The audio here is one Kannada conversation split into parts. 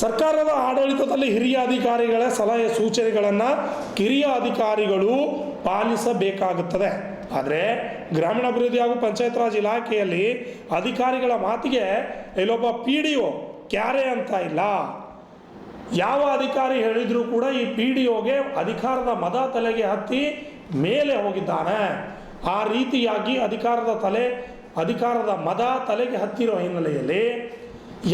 ಸರ್ಕಾರದ ಆಡಳಿತದಲ್ಲಿ ಹಿರಿಯ ಅಧಿಕಾರಿಗಳ ಸಲಹೆ ಸೂಚನೆಗಳನ್ನು ಕಿರಿಯ ಅಧಿಕಾರಿಗಳು ಪಾಲಿಸಬೇಕಾಗುತ್ತದೆ. ಆದರೆ ಗ್ರಾಮೀಣಾಭಿವೃದ್ಧಿ ಹಾಗೂ ಪಂಚಾಯತ್ ರಾಜ್ ಇಲಾಖೆಯಲ್ಲಿ ಅಧಿಕಾರಿಗಳ ಮಾತಿಗೆ ಇಲ್ಲೊಬ್ಬ PDO ಕ್ಯಾರೆ ಅಂತ ಇಲ್ಲ. ಯಾವ ಅಧಿಕಾರಿ ಹೇಳಿದರೂ ಕೂಡ ಈ PDOಗೆ ಅಧಿಕಾರದ ಮದ ತಲೆಗೆ ಹತ್ತಿ ಮೇಲೆ ಹೋಗಿದ್ದಾನೆ. ಆ ರೀತಿಯಾಗಿ ಅಧಿಕಾರದ ಮದ ತಲೆಗೆ ಹತ್ತಿರೋ ಹಿನ್ನೆಲೆಯಲ್ಲಿ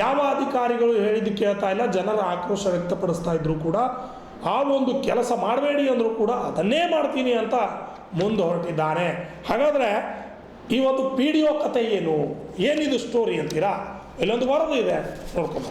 ಯಾವ ಅಧಿಕಾರಿಗಳು ಹೇಳಿದ್ದು ಕೇಳ್ತಾ ಇಲ್ಲ. ಜನರ ಆಕ್ರೋಶ ವ್ಯಕ್ತಪಡಿಸ್ತಾ ಇದ್ರು ಕೂಡ ಆ ಒಂದು ಕೆಲಸ ಮಾಡಬೇಡಿ ಅಂದರೂ ಕೂಡ ಅದನ್ನೇ ಮಾಡ್ತೀನಿ ಅಂತ ಮುಂದೆ ಹೊರಟಿದ್ದಾನೆ. ಹಾಗಾದರೆ ಈ ಒಂದು PDO ಕತೆ ಏನಿದು ಸ್ಟೋರಿ ಅಂತೀರಾ? ಇಲ್ಲೊಂದು ವರದಿ ಇದೆ, ನೋಡ್ಕೊಂಡು.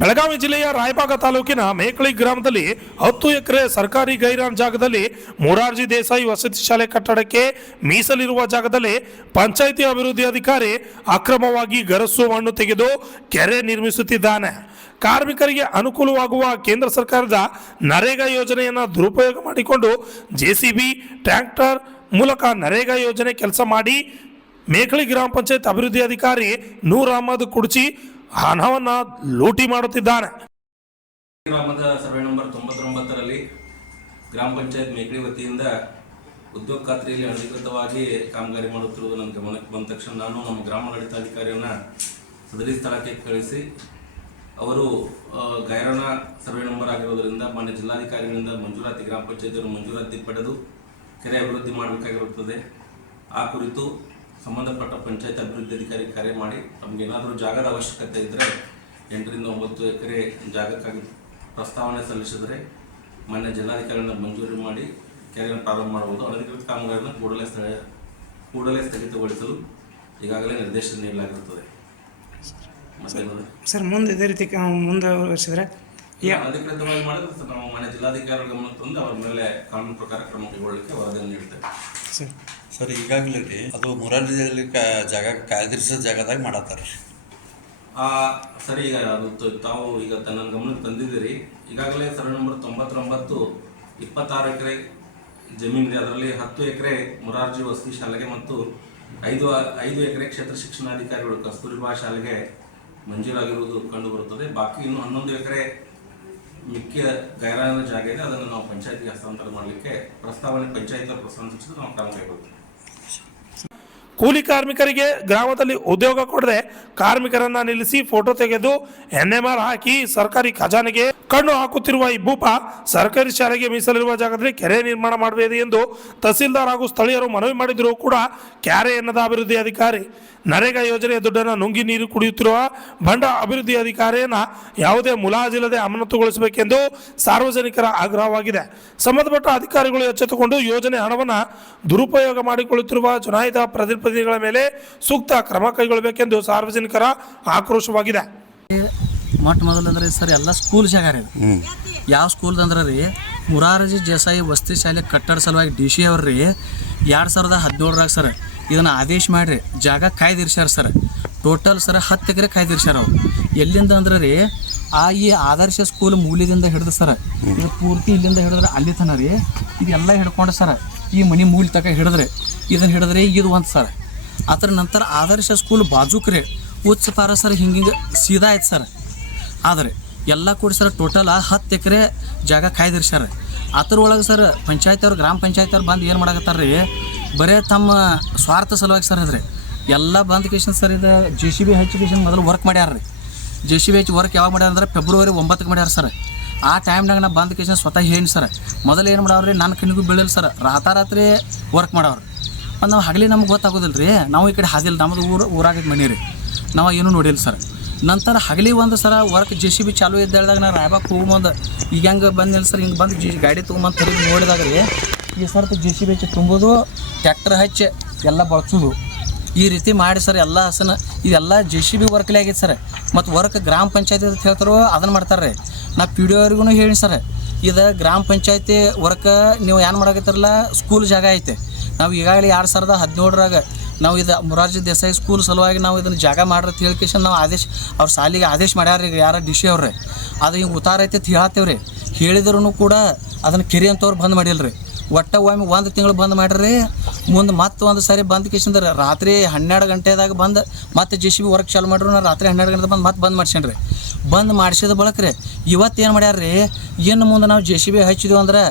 ಬೆಳಗಾವಿ ಜಿಲ್ಲೆಯ ರಾಯಬಾಗ ತಾಲೂಕಿನ ಮೇಕಳಿ ಗ್ರಾಮದಲ್ಲಿ 10 ಎಕರೆ ಸರ್ಕಾರಿ ಗೈರಾನ್ ಜಾಗದಲ್ಲಿ ಮೊರಾರ್ಜಿ ದೇಸಾಯಿ ವಸತಿ ಶಾಲೆ ಕಟ್ಟಡಕ್ಕೆ ಮೀಸಲಿರುವ ಜಾಗದಲ್ಲಿ ಪಂಚಾಯಿತಿ ಅಭಿವೃದ್ಧಿ ಅಧಿಕಾರಿ ಅಕ್ರಮವಾಗಿ ಗರಸು ಮಣ್ಣು ತೆಗೆದು ಕೆರೆ ನಿರ್ಮಿಸುತ್ತಿದ್ದಾನೆ. ಕಾರ್ಮಿಕರಿಗೆ ಅನುಕೂಲವಾಗುವ ಕೇಂದ್ರ ಸರ್ಕಾರದ ನರೇಗಾ ಯೋಜನೆಯನ್ನು ದುರುಪಯೋಗ ಮಾಡಿಕೊಂಡು JCB ಟ್ರ್ಯಾಕ್ಟರ್ ಮೂಲಕ ನರೇಗಾ ಯೋಜನೆ ಕೆಲಸ ಮಾಡಿ ಮೇಕಳಿ ಗ್ರಾಮ ಪಂಚಾಯತ್ ಅಭಿವೃದ್ಧಿ ಅಧಿಕಾರಿ ನೂರ್ ಅಹಮದ್ ಕುಡ್ಚಿ ಹಣವನ್ನು ಲೂಟಿ ಮಾಡುತ್ತಿದ್ದಾನೆ. ಗ್ರಾಮದ ಸರ್ವೆ ನಂಬರ್ 99ರಲ್ಲಿ ಗ್ರಾಮ ಪಂಚಾಯತ್ ಮೇಕಳಿ ವತಿಯಿಂದ ಉದ್ಯೋಗ ಖಾತ್ರಿಯಲ್ಲಿ ಅನಧಿಕೃತವಾಗಿ ಕಾಮಗಾರಿ ಮಾಡುತ್ತಿರುವುದು ನನ್ನ ಗಮನಕ್ಕೆ ಬಂದ ತಕ್ಷಣ ನಾನು ನಮ್ಮ ಗ್ರಾಮಾಡಳಿತಾಧಿಕಾರಿಯನ್ನು ಸದರಿ ಸ್ಥಳಕ್ಕೆ ಕಳಿಸಿ ಅವರು ಗೈರಾನ ಸರ್ವೆ ನಂಬರ್ ಆಗಿರೋದರಿಂದ ಮಾನ್ಯ ಜಿಲ್ಲಾಧಿಕಾರಿಗಳಿಂದ ಮಂಜೂರಾತಿ ಗ್ರಾಮ ಪಂಚಾಯತಿಯನ್ನು ಮಂಜೂರಾತಿ ಪಡೆದು ಕೆರೆ ಅಭಿವೃದ್ಧಿ ಮಾಡಬೇಕಾಗಿರುತ್ತದೆ. ಆ ಕುರಿತು ಸಂಬಂಧಪಟ್ಟ ಪಂಚಾಯತ್ ಅಭಿವೃದ್ಧಿ ಅಧಿಕಾರಿ ಕರೆ ಮಾಡಿ ನಮಗೇನಾದರೂ ಜಾಗದ ಅವಶ್ಯಕತೆ ಇದ್ದರೆ 8 ರಿಂದ 9 ಎಕರೆ ಜಾಗಕ್ಕಾಗಿ ಪ್ರಸ್ತಾವನೆ ಸಲ್ಲಿಸಿದರೆ ಮಾನ್ಯ ಜಿಲ್ಲಾಧಿಕಾರಿಯಿಂದ ಮಂಜೂರಿ ಮಾಡಿ ಕೆರೆಯನ್ನು ಪ್ರಾರಂಭ ಮಾಡಬಹುದು. ಅನಧಿಕೃತ ಕಾಮಗಾರಿಯನ್ನು ಕೂಡಲೇ ಸ್ಥಗಿತಗೊಳಿಸಲು ಈಗಾಗಲೇ ನಿರ್ದೇಶನ ನೀಡಲಾಗಿರುತ್ತದೆ. ಸರ್ ಮುಂದೆ ಇದೇ ರೀತಿ ಮುಂದುವರಿಸಿದ್ರೆ ಅಧಿಕೃತವಾಗಿ ಮಾಡಿದ್ರೆ ಸರ್ ನಾವು ಮಾನ್ಯ ಜಿಲ್ಲಾಧಿಕಾರಿಗಳ ಗಮನ ತಂದು ಅವರ ಮೇಲೆ ಕಾನೂನು ಪ್ರಕಾರ ಕ್ರಮ ಕೈಗೊಳ್ಳಲಿಕ್ಕೆ ವರದಿಯನ್ನು ನೀಡ್ತೇವೆ. ಸರ್ ಈಗಾಗಲೇ ರೀ ಅದು ಮೊರಾರ್ಜಿಯಲ್ಲಿ ಜಾಗ ಕಾಯ್ದಿರಿಸೋ ಜಾಗದಾಗ ಮಾಡತ್ತಾರೆ ಸರಿ. ಈಗ ಅದು ತಾವು ಈಗ ನನ್ನ ಗಮನಕ್ಕೆ ತಂದಿದ್ದೀರಿ. ಈಗಾಗಲೇ ಸರ್ವೆ ನಂಬರ್ 99 26 ಎಕರೆ ಜಮೀನಿದೆ. ಅದರಲ್ಲಿ 10 ಎಕರೆ ಮೊರಾರ್ಜಿ ವಸತಿ ಶಾಲೆಗೆ ಮತ್ತು 5 ಎಕರೆ ಕ್ಷೇತ್ರ ಶಿಕ್ಷಣಾಧಿಕಾರಿಗಳು ಕಸ್ತೂರಿಬಾ ಶಾಲೆಗೆ ಮಂಜೂರಾಗಿರುವುದು ಕಂಡು ಬರುತ್ತದೆ. ಬಾಕಿ ಇನ್ನು 11 ಎಕರೆ ಮಿಕ್ಕ ಗೈರಾನ ಜಾಗ ಇದೆ. ಅದನ್ನು ನಾವು ಪಂಚಾಯತಿಗೆ ಹಸ್ತಾಂತರ ಮಾಡಲಿಕ್ಕೆ ಪ್ರಸ್ತಾವನೆ ಪಂಚಾಯತ್ ಪ್ರಸ್ತಾವಿಸಿದ್ದು ನಾವು ಕ್ರಮ ಕೈಗೊಳ್ಳುತ್ತೇವೆ. ಕೂಲಿ ಕಾರ್ಮಿಕರಿಗೆ ಗ್ರಾಮದಲ್ಲಿ ಉದ್ಯೋಗ ಕೊಡದೆ ಕಾರ್ಮಿಕರನ್ನ ನಿಲ್ಲಿಸಿ ಫೋಟೋ ತೆಗೆದು NMR ಹಾಕಿ ಸರ್ಕಾರಿ ಖಜಾನೆಗೆ ಕಣ್ಣು ಹಾಕುತ್ತಿರುವ ಈ ಭೂಪ ಸರ್ಕಾರಿ ಶಾಲೆಗೆ ಮೀಸಲಿರುವ ಜಾಗದಲ್ಲಿ ಕೆರೆ ನಿರ್ಮಾಣ ಮಾಡಬೇಕು ಎಂದು ತಹಸೀಲ್ದಾರ್ ಹಾಗೂ ಸ್ಥಳೀಯರು ಮನವಿ ಮಾಡಿದರೂ ಕೂಡ ಕ್ಯಾರೆ ಎನ್ನದ ಅಭಿವೃದ್ಧಿ ಅಧಿಕಾರಿ ನರೇಗಾ ಯೋಜನೆಯ ದುಡ್ಡನ್ನು ನುಂಗಿ ನೀರು ಕುಡಿಯುತ್ತಿರುವ ಬಂಡ ಅಭಿವೃದ್ಧಿ ಅಧಿಕಾರಿಯನ್ನು ಯಾವುದೇ ಮುಲಾಜಿಲ್ಲದೆ ಅಮಾನತುಗೊಳಿಸಬೇಕೆಂದು ಸಾರ್ವಜನಿಕರ ಆಗ್ರಹವಾಗಿದೆ. ಸಂಬಂಧಪಟ್ಟ ಅಧಿಕಾರಿಗಳು ಎಚ್ಚೆತ್ತುಕೊಂಡು ಯೋಜನೆ ಹಣವನ್ನು ದುರುಪಯೋಗ ಮಾಡಿಕೊಳ್ಳುತ್ತಿರುವ ಚುನಾಯಿತ ಪ್ರತಿನಿಧಿಗಳ ಮೇಲೆ ಸೂಕ್ತ ಕ್ರಮ ಕೈಗೊಳ್ಳಬೇಕೆಂದು ಸಾರ್ವಜನಿಕರ ಆಕ್ರೋಶವಾಗಿದೆ. ಮೊಟ್ಟ ಮೊದಲಂದ್ರೆ ಸರ್ ಎಲ್ಲ ಸ್ಕೂಲ್ ಜಾಗ ರೀ. ಯಾವ ಸ್ಕೂಲ್ ಅಂದ್ರೆ ರೀ ಮೊರಾರ್ಜಿ ದೇಸಾಯಿ ವಸತಿ ಶಾಲೆ ಕಟ್ಟಡ ಸಲುವಾಗಿ DC ಅವ್ರು ರೀ 2017ರಾಗ ಸರ್ ಇದನ್ನು ಆದೇಶ ಮಾಡಿರಿ ಜಾಗ ಕಾಯ್ದಿರ್ಸ್ಯಾರ ಸರ್. ಟೋಟಲ್ ಸರ್ 10 ಎಕರೆ ಕಾಯ್ದಿರ್ಸ್ಯಾರ ಅವ್ರು. ಎಲ್ಲಿಂದ ಅಂದ್ರೆ ರೀ ಈ ಆದರ್ಶ ಸ್ಕೂಲ್ ಮೂಲ್ಯದಿಂದ ಹಿಡಿದು ಸರ್ ಇದು ಪೂರ್ತಿ ಇಲ್ಲಿಂದ ಹಿಡಿದ್ರೆ ಅಲ್ಲಿ ತನ ರೀ ಇದೆಲ್ಲ ಹಿಡ್ಕೊಂಡು ಸರ್ ಈ ಮನೆ ಮೂಲ ತಕ ಹಿಡಿದ್ರೆ ಇದನ್ನು ಹಿಡಿದ್ರೆ ಇದು ಒಂದು ಸರ್. ಅದರ ನಂತರ ಆದರ್ಶ ಸ್ಕೂಲ್ ಬಾಜುಕ್ರೆ ಉಚ್ಚ ಪಾರ ಸರ್ ಹಿಂಗೆ ಸೀದಾ ಆಯ್ತು ಸರ್. ಆದರೆ ಎಲ್ಲ ಕೂಡಿ ಸರ್ ಟೋಟಲ್ 10 ಎಕರೆ ಜಾಗ ಕಾಯ್ದಿರ್ಸ್ಯಾರ. ಅದ್ರೊಳಗೆ ಸರ್ ಪಂಚಾಯತ್ ಅವ್ರು ಗ್ರಾಮ ಪಂಚಾಯತ್ ಅವ್ರು ಬಂದು ಏನು ಮಾಡಕತ್ತಾರ ರೀ ಬರೇ ತಮ್ಮ ಸ್ವಾರ್ಥ ಸಲುವಾಗಿ ಸರ್ ಅದ್ರಿ ಎಲ್ಲ ಬಂದ್ ಕೇಶನ್ ಸರ್. ಇದು JCB ಹಚ್ಚಿಕೇಶನ್ ಮೊದಲು ವರ್ಕ್ ಮಾಡ್ಯಾರ ರೀ. JCB ಹಚ್ಚಿ ವರ್ಕ್ ಯಾವಾಗ ಮಾಡ್ಯಾರ ಅಂದ್ರೆ ಫೆಬ್ರವರಿ 9ಕ್ಕೆ ಮಾಡ್ಯಾರ ಸರ್. ಆ ಟೈಮ್ನಾಗ ನಾ ಬಂದ್ ಕೇಶನ್ ಸ್ವತಃ ಏನು ಸರ್ ಮೊದಲು ಏನು ಮಾಡವ್ರಿ ನನ್ನ ಕಣ್ಣಿಗೂ ಬೀಳಿಲ್ಲ ಸರ್. ರಾತ್ರಿ ವರ್ಕ್ ಮಾಡವ್ರಿ. ಮತ್ತು ನಾವು ಹಗಲಿ ನಮ್ಗೆ ಗೊತ್ತಾಗೋದಿಲ್ಲ ರೀ. ನಾವು ಈ ಕಡೆ ಹಾದಿಲ್ಲ, ನಮ್ಮದು ಊರಾಗಿದ್ದ ಮನೆ ರೀ, ನಾವು ಏನೂ ನೋಡಿಲ್ಲ ಸರ್. ನಂತರ ಹಗಲಿ ಒಂದು ಸರ ವರ್ಕ್ JCB ಚಾಲು ಇದ್ದಾಗ ನಾ ರಾಯಬಾಗ್ ಹೋಗ್ಬಂದು ಈಗ ಹೆಂಗೆ ಬಂದಿಲ್ಲ ಸರ್. ಹಿಂಗೆ ಬಂದು ಗಾಡಿ ತೊಗೊಂಬಂದು ತಿರುಗಿ ನೋಡಿದಾಗ ರೀ ಈ ಸರ್ತಿ JCB ಹಚ್ಚಿ ತುಂಬೋದು, ಟ್ಯಾಕ್ಟರ್ ಹಚ್ಚಿ ಎಲ್ಲ ಬಳಸೋದು, ಈ ರೀತಿ ಮಾಡಿ ಸರ್ ಎಲ್ಲ ಹಸನ ಇದೆಲ್ಲ JCB ವರ್ಕ್ಲೇ ಆಗೈತೆ ಸರ್. ಮತ್ತು ವರ್ಕ್ ಗ್ರಾಮ ಪಂಚಾಯತಿ ಅಂತ ಹೇಳ್ತಾರೋ ಅದನ್ನು ಮಾಡ್ತಾರೆ. ನಾ PDO ಅವ್ರಿಗೂ ಹೇಳಿ ಸರ್, ಇದು ಗ್ರಾಮ ಪಂಚಾಯತಿ ವರ್ಕ್ ನೀವು ಏನು ಮಾಡಾಕತ್ತಾರಲ್ಲ, ಸ್ಕೂಲ್ ಜಾಗ ಐತೆ. ನಾವು ಈಗಾಗಲೇ 2017ರಾಗ ನಾವು ಇದು ಮೊರಾರ್ಜಿ ದೇಸಾಯಿ ಸ್ಕೂಲ್ ಸಲುವಾಗಿ ನಾವು ಇದನ್ನು ಜಾಗ ಮಾಡ್ರಿ ಅಂತ ಹೇಳ್ಕೇಶನ್ ನಾವು ಅವ್ರ ಸಾಲಿಗೆ ಆದೇಶ ಮಾಡ್ಯಾರ. ಈಗ ಯಾರ DC ಅವ್ರೆ ಅದು ಹಿಂಗೆ ಉತ್ತಾರ ಐತೆ ಅಂತ ಹೇಳತ್ತೇವ್ರಿ. ಹೇಳಿದ್ರು ಕೂಡ ಅದನ್ನು ಕೆರೆ ಅಂತವ್ರು ಬಂದ್ ಮಾಡಿಲ್ಲ ರೀ. ಒಟ್ಟು ಒಮ್ಮೆ 1 ತಿಂಗಳು ಬಂದ್ ಮಾಡಿರಿ. ಮುಂದೆ ಮತ್ತೆ ಒಂದು ಸಾರಿ ಬಂದು ಕೇಸಂದ್ರೆ ರಾತ್ರಿ 12 ಗಂಟೆದಾಗ ಬಂದು ಮತ್ತೆ JCB ವರ್ಕ್ ಚಾಲು ಮಾಡ್ರು. ನಾ ರಾತ್ರಿ 12 ಗಂಟೆ ಬಂದು ಮಾಡ್ಸೇನ್ರಿ. ಬಂದ್ ಮಾಡಿಸಿದ ಬಳಕ ರೀ ಇವತ್ತು ಏನು ಮಾಡ್ಯಾರ ರೀ, ಇನ್ನು ಮುಂದೆ ನಾವು JCB ಹಚ್ಚಿದ್ವಿ ಅಂದ್ರೆ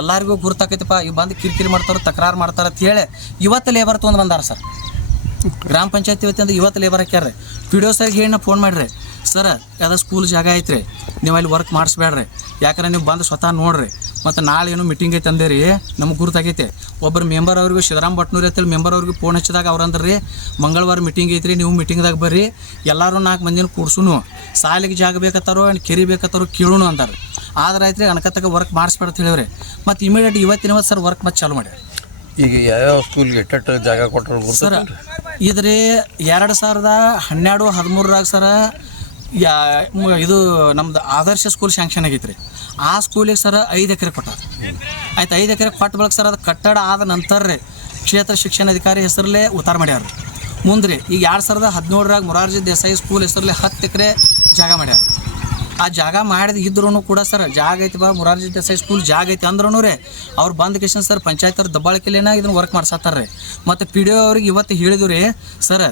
ಎಲ್ಲರಿಗೂ ಗುರ್ತಾಕೈತಪ್ಪ, ಈಗ ಬಂದು ಕಿರಿಕಿರಿ ಮಾಡ್ತಾರೆ, ತಕರಾರು ಮಾಡ್ತಾರೆ ಅಂತ ಹೇಳಿ ಇವತ್ತು ಲೇಬರ್ ತೊಗೊಂಡು ಬಂದಾರ ಸರ್. ಗ್ರಾಮ ಪಂಚಾಯತಿ ವತಿಯಿಂದ ಇವತ್ತು ಲೇಬರ್ ಹಾಕ್ಯಾರ. PDO ಸರ್ಗೆ ಹೇಳಿ ನಾ ಫೋನ್ ಮಾಡಿರಿ, ಸರ್ ಅದು ಸ್ಕೂಲ್ ಜಾಗ ಐತ್ರಿ, ನೀವು ಅಲ್ಲಿ ವರ್ಕ್ ಮಾಡಿಸ್ಬೇಡ್ರಿ, ಯಾಕಂದ್ರೆ ನೀವು ಬಂದು ಸ್ವತಃ ನೋಡ್ರಿ. ಮತ್ತು ನಾಳೆ ಏನೋ ಮೀಟಿಂಗ್ ಐತೆ ಅಂದೇರಿ, ನಮ್ಗೆ ಗುರುತಾಗೈತೆ. ಒಬ್ಬರು ಮೆಂಬರ್ ಅವ್ರಿಗೂ ಸಿದ್ದರಾಮ ಭಟ್ನೂರಿ ಅಂತೇಳಿ ಮೆಂಬರ್ ಅವ್ರಿಗೆ ಫೋನ್ ಹಚ್ಚಿದಾಗ ಅವ್ರು ಅಂದ್ರೆ ರೀ, ಮಂಗಳವಾರ ಮೀಟಿಂಗ್ ಐತ್ರಿ, ನೀವು ಮೀಟಿಂಗ್ದಾಗ ಬರ್ರಿ, ಎಲ್ಲರೂ 4 ಮಂದಿನ ಕೂಡ್ಸುನು, ಸಾಲಿಗೆ ಜಾಗ ಬೇಕತ್ತಾರೋ ಕೆರೆ ಬೇಕತ್ತಾರೋ ಕೇಳೋಣ ಅಂತಾರೆ. ಆದ್ರೆ ಆಯ್ತು ರೀ ಅನ್ಕತ್ತಾಗ ವರ್ಕ್ ಮಾಡಿಸ್ಬೇಡ ಅಂತ ಹೇಳಿವ್ರಿ. ಮತ್ತು ಇಮಿಡಿಯೇಟ್ ಇವತ್ತಿನ ಸರ್ ವರ್ಕ್ ಮತ್ತೆ ಚಾಲು ಮಾಡ್ಯಾರ. ಈಗ ಯಾವ ಸ್ಕೂಲ್ಗೆ ಎಟ್ಟೆಟ್ಟು ಜಾಗ ಕೊಟ್ಟರು ಸರ್? ಇದ್ರಿ 2012-13ರಾಗ ಸರ ಇದು ನಮ್ದು ಆದರ್ಶ ಸ್ಕೂಲ್ ಸ್ಯಾಂಕ್ಷನ್ ಆಗೈತೆ ರೀ. ಆ ಸ್ಕೂಲಿಗೆ ಸರ್ 5 ಎಕರೆ ಕೊಟ್ಟಾರ. ಆಯ್ತು, 5 ಎಕರೆ ಕೊಟ್ಟ ಬಳಕ ಸರ್ ಅದು ಕಟ್ಟಡ ಆದ ನಂತರ ರೀ ಕ್ಷೇತ್ರ ಶಿಕ್ಷಣಾಧಿಕಾರಿ ಹೆಸರಲ್ಲೇ ಉತ್ತಾರ ಮಾಡ್ಯಾರ. ಮುಂದೆ ಈಗ 2017ರಾಗ ಮೊರಾರ್ಜಿ ದೇಸಾಯಿ ಸ್ಕೂಲ್ ಹೆಸರಲ್ಲೇ 10 ಎಕರೆ ಜಾಗ ಮಾಡ್ಯಾರ. ಆ ಜಾಗ ಮಾಡಿದ ಇದ್ರೂ ಕೂಡ ಸರ್ ಜಾಗ ಐತಿ ಬಾ ಮೊರಾರ್ಜಿ ದೇಸಾಯಿ ಸ್ಕೂಲ್ ಜಾಗ ಐತಿ ಅಂದ್ರೂ ರೀ ಅವ್ರು ಬಂದ ಕೇಶನ್ ಸರ್ ಪಂಚಾಯತ್ ಅವ್ರ ದಬ್ಬಾಳಿಕೆಲೇನ ಇದನ್ನು ವರ್ಕ್ ಮಾಡ್ಸತ್ತಾರ ರೀ. ಮತ್ತು PDO ಅವ್ರಿಗೆ ಇವತ್ತು ಹೇಳಿದ್ವಿ ರೀ, ಸರ್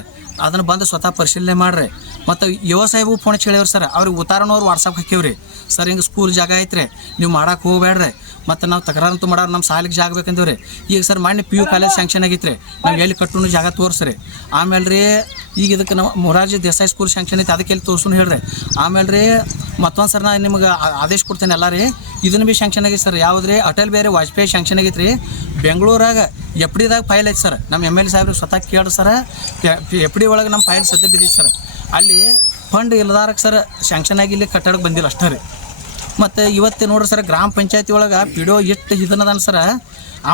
ಅದನ್ನು ಬಂದು ಸ್ವತಃ ಪರಿಶೀಲನೆ ಮಾಡ್ರಿ. ಮತ್ತು ಯುವ ಸಾಹೇಬು ಫೋನ್ ಹಚ್ಚಿ ಹೇಳಿವ್ರಿ ಸರ್, ಅವ್ರಿಗೆ ಉತ್ತಾರನವ್ರು ವಾಟ್ಸಪ್ ಹಾಕಿವ್ರಿ, ಸರ್ ಹಿಂಗೆ ಸ್ಕೂಲ್ ಜಾಗ ಐತ್ರಿ, ನೀವು ಮಾಡಕ್ಕೆ ಹೋಗ್ಬೇಡ್ರಿ, ಮತ್ತು ನಾವು ತಕರಾರಂತೂ ಮಾಡೋರು ನಮ್ಮ ಸಾಲಿಗೆ ಜಾಗ ಬೇಕಂತೀವಿ ರೀ. ಈಗ ಸರ್ ಮಾಡಿ PU ಕಾಲೇಜ್ ಸ್ಯಾಂಕ್ಷನ್ ಆಗೈತೆ ರೀ, ನಾವು ಎಲ್ಲಿ ಕಟ್ಟುನು ಜಾಗ ತೋರಿಸ್ರಿ. ಆಮೇಲೆ ರೀ ಈಗ ಇದಕ್ಕೆ ನಾವು ಮೊರಾರ್ಜಿ ದೇಸಾಯಿ ಸ್ಕೂಲ್ ಸ್ಯಾಂಕ್ಷನ್ ಐತೆ, ಅದಕ್ಕೆ ಎಲ್ಲಿ ತೋರ್ಸುನು ಹೇಳ್ರಿ. ಆಮೇಲೆ ರೀ ಮತ್ತೊಂದು ಸರ್ ನಾನು ನಿಮ್ಗೆ ಆದೇಶ ಕೊಡ್ತೇನೆ ಎಲ್ಲ ರೀ, ಇದನ್ನು ಭೀ ಸ್ಯಾಂಕ್ಷನ್ ಆಗೈತೆ ಸರ್. ಯಾವ್ದು ರೀ ಅಟಲ್ ಬಿಹಾರಿ ವಾಜಪೇಯಿ ಸ್ಯಾಂಕ್ಷನ್ ಆಗೈತೆ ರೀ. ಬೆಂಗಳೂರಾಗ FDದಾಗ ಫೈಲ್ ಐತೆ ಸರ್, ನಮ್ಮ MLA ಸಾಹೇಬ್ರಿಗೆ ಸ್ವತಃ ಕೇಳ್ರಿ ಸರ್, FD ಒಳಗೆ ನಮ್ಮ ಫೈಲ್ ಸದ್ಯ ಬಿದ್ದೈತೆ ಸರ್. ಅಲ್ಲಿ ಫಂಡ್ ಇಲ್ಲದಾರಕ್ಕೆ ಸರ್ ಸ್ಯಾಂಕ್ಷನ್ ಆಗಿ ಇಲ್ಲಿ ಕಟ್ಟಡಕ್ಕೆ ಬಂದಿಲ್ಲ ಅಷ್ಟೇ ರೀ. ಮತ್ತು ಇವತ್ತು ನೋಡ್ರಿ ಸರ್ ಗ್ರಾಮ ಪಂಚಾಯತಿ ಒಳಗೆ PDO ಎಷ್ಟು ಇದನ್ನದಾನ ಸರ,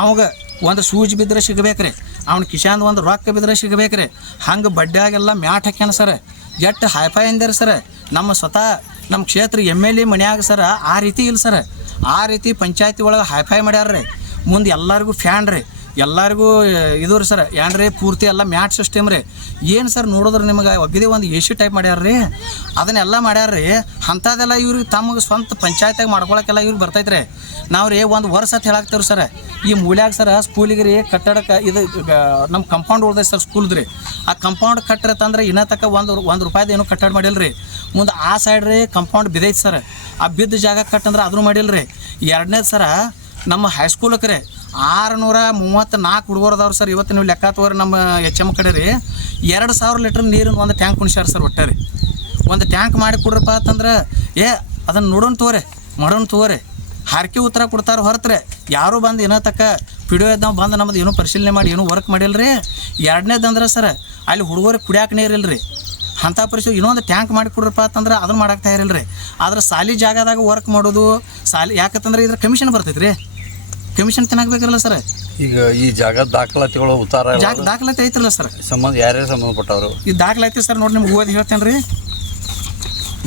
ಅವಾಗ ಒಂದು ಸೂಜಿ ಬಿದ್ದರೆ ಸಿಗಬೇಕ್ರಿ, ಅವ್ನ ಕಿಶಾನ್ದು ಒಂದು ರೊಕ್ಕ ಬಿದ್ದರೆ ಸಿಗಬೇಕ್ರಿ. ಹಂಗೆ ಬಡ್ಡ್ಯಾಗೆಲ್ಲ ಮ್ಯಾಟ್ ಹಾಕ್ಯಾನ ಸರ್. ಎಷ್ಟು ಹೈಫೈ ಅಂದಿರಿ ಸರ್, ನಮ್ಮ ಸ್ವತಃ ನಮ್ಮ ಕ್ಷೇತ್ರ MLA ಮನ್ಯಾಗ ಸರ ಆ ರೀತಿ ಇಲ್ಲ ಸರ್. ಆ ರೀತಿ ಪಂಚಾಯತಿ ಒಳಗೆ ಹೈಫೈ ಮಾಡ್ಯಾರ ರೀ. ಮುಂದೆ ಎಲ್ಲರಿಗೂ ಫ್ಯಾನ್ ರೀ, ಎಲ್ಲರಿಗೂ ಇದು ರೀ ಸರ್, ಏನ್ರಿ ಪೂರ್ತಿ ಎಲ್ಲ ಮ್ಯಾಟ್ ಸಿಸ್ಟಮ್ ರೀ. ಏನು ಸರ್ ನೋಡಿದ್ರೆ ನಿಮಗೆ ಒಗ್ಗದೆ ಒಂದು AC ಟೈಪ್ ಮಾಡ್ಯಾರ ರೀ, ಅದನ್ನೆಲ್ಲ ಮಾಡ್ಯಾರ ರೀ. ಅಂಥದ್ದೆಲ್ಲ ಇವ್ರಿಗೆ ತಮಗೆ ಸ್ವಂತ ಪಂಚಾಯತಾಗ ಮಾಡ್ಕೊಳಕ್ಕೆಲ್ಲ ಇವ್ರಿಗೆ ಬರ್ತೈತೆ ರೀ. ನಾವು ರೀ ಒಂದು ವರ್ಷ ಅಂತ ಹೇಳಾಕ್ತೇವ್ರಿ ಸರ್. ಈ ಮೂಲ್ಯಾಗ ಸರ ಸ್ಕೂಲಿಗೆ ರೀ ಕಟ್ಟಡಕ್ಕೆ ಇದು ನಮ್ಮ ಕಂಪೌಂಡ್ ಉಳ್ದೈತೆ ಸರ್ ಸ್ಕೂಲ್ದು ರೀ. ಆ ಕಂಪೌಂಡ್ ಕಟ್ಟರತ್ತಂದ್ರೆ ಇನ್ನೂ ತಕ್ಕ ಒಂದು ರೂಪಾಯಿದು ಏನೂ ಕಟ್ಟಡ ಮಾಡಿಲ್ಲ ರೀ. ಮುಂದೆ ಆ ಸೈಡ್ ರೀ ಕಂಪೌಂಡ್ ಬಿದ್ದೈತೆ ಸರ್, ಆ ಬಿದ್ದ ಜಾಗ ಕಟ್ಟಂದ್ರೆ ಅದನ್ನು ಮಾಡಿಲ್ಲ ರೀ. ಎರಡನೇದು ಸರ ನಮ್ಮ ಹೈಸ್ಕೂಲಕ್ಕೆ ರೀ 634 ಹುಡುಗರದವ್ರು ಸರ್. ಇವತ್ತು ನೀವು ಲೆಕ್ಕ ತಗೋರಿ ನಮ್ಮ HM ಕಡೆ ರೀ 2000 ಲೀಟ್ರ್ ನೀರಿನ ಒಂದು ಟ್ಯಾಂಕ್ ಕುಣಿಸ್ಯಾರ ಸರ್. ಒಟ್ಟ ರೀ ಒಂದು ಟ್ಯಾಂಕ್ ಮಾಡಿ ಕೊಡ್ರಪ್ಪ ಅಂತಂದ್ರೆ ಅದನ್ನು ನೋಡೋಣ ಮಾಡೋಣ ತಗೋರಿ ಹಾರ್ಕೆ ಉತ್ತರ ಕೊಡ್ತಾರೆ ಹೊರತ್ರೆ ಯಾರೂ ಬಂದು ಏನೋ ತಕ್ಕ PDO ನಾವು ಬಂದು ನಮ್ಮದು ಏನೂ ಪರಿಶೀಲನೆ ಮಾಡಿ ಏನೂ ವರ್ಕ್ ಮಾಡಿಲ್ಲ ರೀ. ಎರಡನೇದಂದ್ರೆ ಸರ್ ಅಲ್ಲಿ ಹುಡುಗರಿಗೆ ಕುಡಿಯೋಕೆ ನೀರಿಲ್ಲ ರೀ. ಅಂಥ ಪರಿಸ್ಥಿತಿ ಇನ್ನೊಂದು ಟ್ಯಾಂಕ್ ಮಾಡಿ ಕೊಡ್ರಪ್ಪ ಅಂತಂದ್ರೆ ಅದನ್ನು ಮಾಡೋಕೆ ತಯಾರಿಲ್ಲ ರೀ. ಆದ್ರೆ ಸಾಲಿ ಜಾಗದಾಗ ವರ್ಕ್ ಮಾಡೋದು ಸಾಲಿ ಯಾಕಂತಂದ್ರೆ ಇದ್ರ ಕಮಿಷನ್ ಬರ್ತೈತೆ ರೀ, ಕಮಿಷನ್ ತಿನ್ನಾಗಬೇಕಲ್ಲ ಸರ್. ಈಗ ಈ ಜಾಗ ದಾಖಲಾತಿಗಳು ಉತ್ತಾರ ದಾಖಲಾತಿ ಐತ್ರಲ್ಲ ಸರ್, ಸಂಬಂಧ ಯಾರ್ಯಾರು ಸಂಬಂಧಪಟ್ಟವರು ಈ ದಾಖಲಾತಿ ಸರ್ ನೋಡಿ ನಿಮ್ಗೆ ಓದಿ ಹೇಳ್ತೇನೆ ರೀ.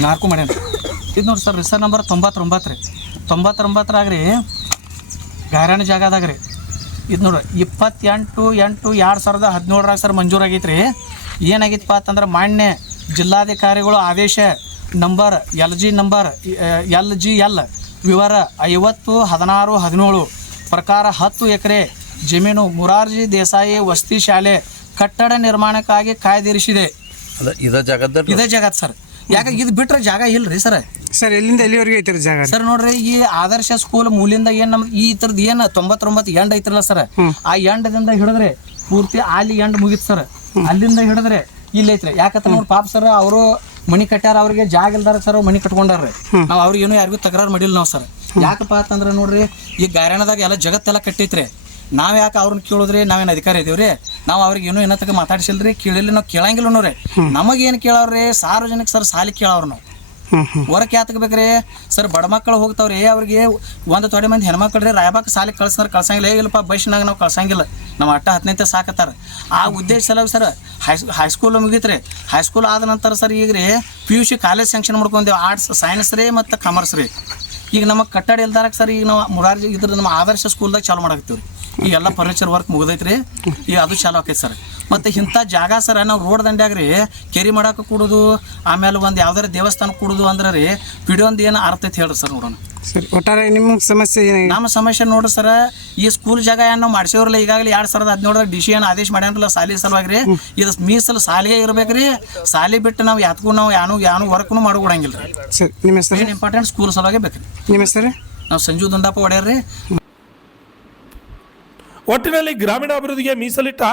ನಾಲ್ಕು ಮಾಡ್ಯಾನ ಇದು ನೋಡಿ ಸರ್, ರಿಸರ್ ನಂಬರ್ 99 ರೀ. 99ರಾಗ ರೀ ಗಾರ್ಯಾಣ ಜಾಗದಾಗ ರೀ ಇದು ನೋಡ್ರಿ 28/8/2017ರಾಗ ಸರ್ ಮಂಜೂರಾಗೈತೆ ರೀ. ಏನಾಗಿತ್ತಪ್ಪ ಅಂತಂದ್ರೆ ಮಾನ್ಯ ಜಿಲ್ಲಾಧಿಕಾರಿಗಳು ಆದೇಶ ನಂಬರ್ LGL ವಿವರ 50/16/17 ಪ್ರಕಾರ 10 ಎಕರೆ ಜಮೀನು ಮೊರಾರ್ಜಿ ದೇಸಾಯಿ ವಸತಿ ಶಾಲೆ ಕಟ್ಟಡ ನಿರ್ಮಾಣಕ್ಕಾಗಿ ಕಾಯ್ದಿರಿಸಿದೆ. ಇದೇ ಜಾಗ ಸರ್. ಯಾಕೆ ಇದು ಬಿಟ್ಟರೆ ಜಾಗ ಇಲ್ಲ ರೀ ಸರ್. ಸರ್ ಎಲ್ಲಿಂದ ಎಲ್ಲಿವರೆಗೆ ಐತ್ರಿ ಜಾಗ ಸರ್? ನೋಡ್ರಿ ಈ ಆದರ್ಶ ಸ್ಕೂಲ್ ಮೂಲಿಂದ ಏನು ನಮ್ದು ಈ ಥರದ್ದು ಏನು 99 ಎಂಡ್ ಐತ್ರಲ್ಲ ಸರ್, ಆ ಎಂಡದಿಂದ ಹಿಡಿದ್ರೆ ಪೂರ್ತಿ ಅಲ್ಲಿ ಎಂಡ್ ಮುಗಿತು ಸರ್. ಅಲ್ಲಿಂದ ಹಿಡಿದ್ರೆ ಇಲ್ಲಿ ಐತ್ರಿ. ಯಾಕಂತ ನೋಡಿ ಪಾಪ ಸರ್ ಅವರು ಮನಿ ಕಟ್ಟಾರ, ಅವ್ರಿಗೆ ಜಾಗ ಇಲ್ದಾರ ಸರ್ ಮನಿ ಕಟ್ಕೊಂಡಾರ್ರಿ. ನಾವು ಅವ್ರಿಗೇನು ಯಾರಿಗೂ ತಕರಾರು ಮಾಡಿಲ್ಲ ನಾವು ಸರ್. ಯಾಕಪ್ಪ ಅಂತಂದ್ರೆ ನೋಡ್ರಿ ಈ ಗಾರ್ಯಾಣದಾಗ ಎಲ್ಲ ಜಗತ್ತೆಲ್ಲ ಕಟ್ಟೈತ್ರಿ. ನಾವು ಯಾಕೆ ಅವ್ರನ್ನ ಕೇಳಿದ್ರಿ, ನಾವೇನು ಅಧಿಕಾರ ಇದೀವ್ರಿ? ನಾವು ಅವ್ರಿಗೆ ಏನೋ ಏನತ್ತಕ ಮಾತಾಡ್ಸಿಲ್ರಿ, ಕೇಳಿಲ್ಲ, ನಾವು ಕೇಳಂಗಿಲ್ಲ ನೋಡ್ರಿ. ನಮಗೇನು ಕೇಳವ್ರಿ ಸಾರ್ವಜನಿಕ ಸರ್ ಸಾಲಿ ಕೇಳವ್ರು ನಾವು. ವರ್ಕ್ ಯಾತಕ್ಕೆ ಬೇಕ್ರಿ ಸರ್? ಬಡ ಮಕ್ಕಳು ಹೋಗ್ತಾವ್ರಿ, ಅವ್ರಿಗೆ ಒಂದು ತೊಡೆ ಮಂದಿ ಹೆಣ್ಮಕ್ಳು ರೀ ರಾಯಬಾಗ ಸಾಲಿಗೆ ಕಳ್ಸಂಗಿಲ್ಲ. ಇಲ್ಲಪ್ಪ ಬಸ್ನಾಗ ನಾವು ಕಳ್ಸಂಗಿಲ್ಲ, ನಾವು ಅಟ್ಟ 10ನೇ ಸಾಕತ್ತಾರ. ಆ ಉದ್ದೇಶ ಸಲುವಾಗಿ ಸರ್ ಹೈಸ್ಕೂಲ್ ಮುಗೀತು ರೀ. ಹೈಸ್ಕೂಲ್ ಆದ ನಂತರ ಸರ್ ಈಗ ರೀ PUC ಕಾಲೇಜ್ ಸ್ಯಾಂಕ್ಷನ್ ಮಾಡ್ಕೊಂಡೇವು, ಆರ್ಟ್ಸ್, ಸೈನ್ಸ್ ರೀ ಮತ್ತು ಕಾಮರ್ಸ್ ರೀ. ಈಗ ನಮಗೆ ಕಟ್ಟಡ ಇಲ್ದಾರಕ್ಕೆ ಸರ್ ಈಗ ನಾವು ಮುರಾರ್ಜಿ ಇದ್ರ ನಮ್ಮ ಆದರ್ಶ ಸ್ಕೂಲ್ದಾಗ ಚಾಲು ಮಾಡಾಕತ್ತೀವಿ ರೀ. ಈಗೆಲ್ಲ ಫರ್ನಿಚರ್ ವರ್ಕ್ ಮುಗ್ದೈತೆ ರೀ, ಈಗ ಅದು ಚಾಲು ಆಕೈತೆ ಸರ್. ಮತ್ತು ಇಂಥ ಜಾಗ ಸರ್ ನಾವು ರೋಡ್ ದಂಡ್ಯಾಗ ರೀ ಕೆರೆ ಮಾಡಕ್ಕೆ ಕೊಡೋದು, ಆಮೇಲೆ ಒಂದು ಯಾವ್ದಾರು ದೇವಸ್ಥಾನ ಕೊಡೋದು ಅಂದ್ರೆ ರೀ ಪಿಡಿಯೊಂದು ಏನು ಅರ್ಥ ಐತೆ ಹೇಳ್ರಿ ಸರ್ ನೋಡೋಣ. ಸರ್ ಒಟ್ಟಾರೆ ನಿಮ್ಮ ಸಮಸ್ಯೆ ಏನಾಗಿದೆ? ನಮ್ಮ ಸಮಸ್ಯೆ ನೋಡ್ರಿ ಸರ್, ಈ ಸ್ಕೂಲ್ ಜಾಗ ಏನು ನಾವು ಮಾಡಿಸೋರಲ್ಲ. ಈಗಾಗಲೇ 2017 DC ಏನು ಆದೇಶ ಮಾಡ್ಯಾನಲ್ಲ ಸಾಲಿ ಸಲುವಾಗಿ ರೀ. ಇದು ಮೀಸಲು ಸಾಲಿಗೆ ಇರ್ಬೇಕು ರೀ. ಸಾಲಿ ಬಿಟ್ಟು ನಾವು ಯಾತಕ್ಕೂ ನಾವು ಯಾನು ವರ್ಕ್ನು ಮಾಡಿಕೊಡಂಗಿಲ್ಲ ರೀ. ಸರ್ ನಿಮ್ಮ ಹೆಸರು? ಏನು ಇಂಪಾರ್ಟೆಂಟ್ ಸ್ಕೂಲ್ ಸಲುವಾಗಿ ಬೇಕು ರೀ. ನಿಮ್ಮ ಹೆಸರು? ನಾವು ಸಂಜು ದುಂಡಪ್ಪ ಒಡೆಯರ್ ರೀ. ಒಟ್ಟಿನಲ್ಲಿ ಗ್ರಾಮೀಣಾಭಿವೃದ್ಧಿಗೆ ಮೀಸಲಿಟ್ಟ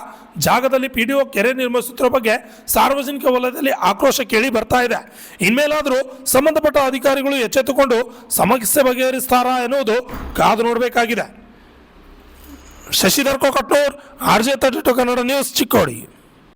ಜಾಗದಲ್ಲಿ PDO ಕೆರೆ ನಿರ್ಮಿಸುತ್ತಿರುವ ಬಗ್ಗೆ ಸಾರ್ವಜನಿಕ ವಲಯದಲ್ಲಿ ಆಕ್ರೋಶ ಕೇಳಿ ಬರ್ತಾ ಇದೆ. ಇನ್ಮೇಲಾದರೂ ಸಂಬಂಧಪಟ್ಟ ಅಧಿಕಾರಿಗಳು ಎಚ್ಚೆತ್ತುಕೊಂಡು ಸಮಸ್ಯೆ ಬಗೆಹರಿಸ್ತಾರಾ ಎನ್ನುವುದು ಕಾದು ನೋಡಬೇಕಾಗಿದೆ. Shashidhar Kokatnur, RJ32 Kannada news, Chikkodi.